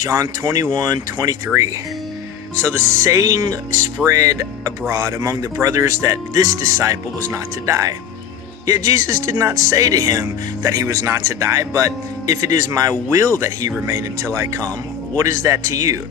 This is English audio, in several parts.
John 21:23. So the saying spread abroad among the brothers that this disciple was not to die. Yet Jesus did not say to him that he was not to die, but if it is my will that he remain until I come, what is that to you?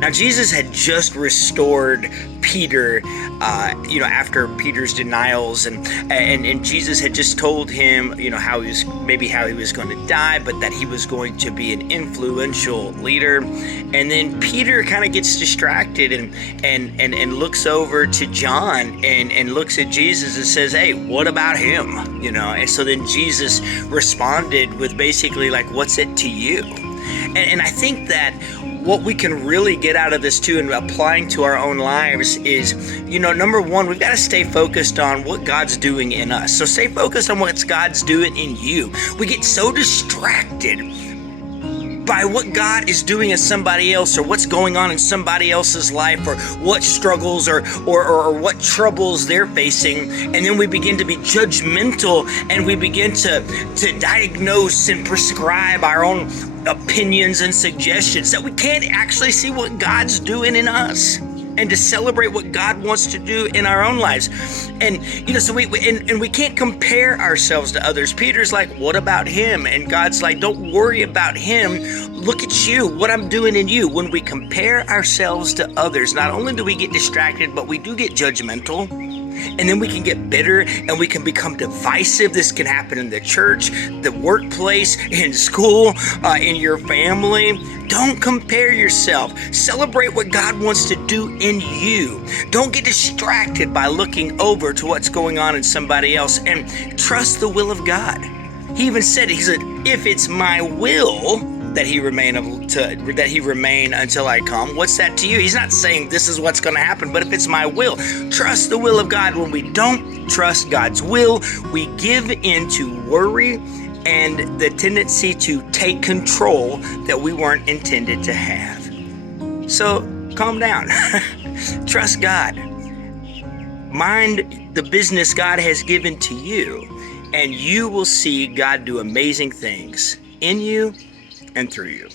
Now, Jesus had just restored Peter, after Peter's denials, and Jesus had just told him, how he was going to die, but that he was going to be an influential leader. And then Peter kind of gets distracted and looks over to John and looks at Jesus and says, "Hey, what about him?" And so then Jesus responded with basically like, "What's it to you?" And I think that what we can really get out of this too, and applying to our own lives, is, number one, we've got to stay focused on what God's doing in us. So stay focused on what God's doing in you. We get so distracted by what God is doing in somebody else, or what's going on in somebody else's life, or what struggles or what troubles they're facing, and then we begin to be judgmental, and we begin to diagnose and prescribe our own opinions and suggestions, that we can't actually see what God's doing in us and to celebrate what God wants to do in our own lives. And so we can't compare ourselves to others. Peter's like, "What about him?" And God's like, "Don't worry about him. Look at you, what I'm doing in you." When we compare ourselves to others, not only do we get distracted, but we do get judgmental. And then we can get bitter, and we can become divisive. This can happen in the church, the workplace, in school, in your family. Don't compare yourself. Celebrate what God wants to do in you. Don't get distracted by looking over to what's going on in somebody else, and trust the will of God. He even said, "If it's my will that he remain until I come, what's that to you?" He's not saying this is what's going to happen, but if it's my will, trust the will of God. When we don't trust God's will, we give into worry and the tendency to take control that we weren't intended to have. So calm down. Trust God. Mind the business God has given to you, and you will see God do amazing things in you and through you.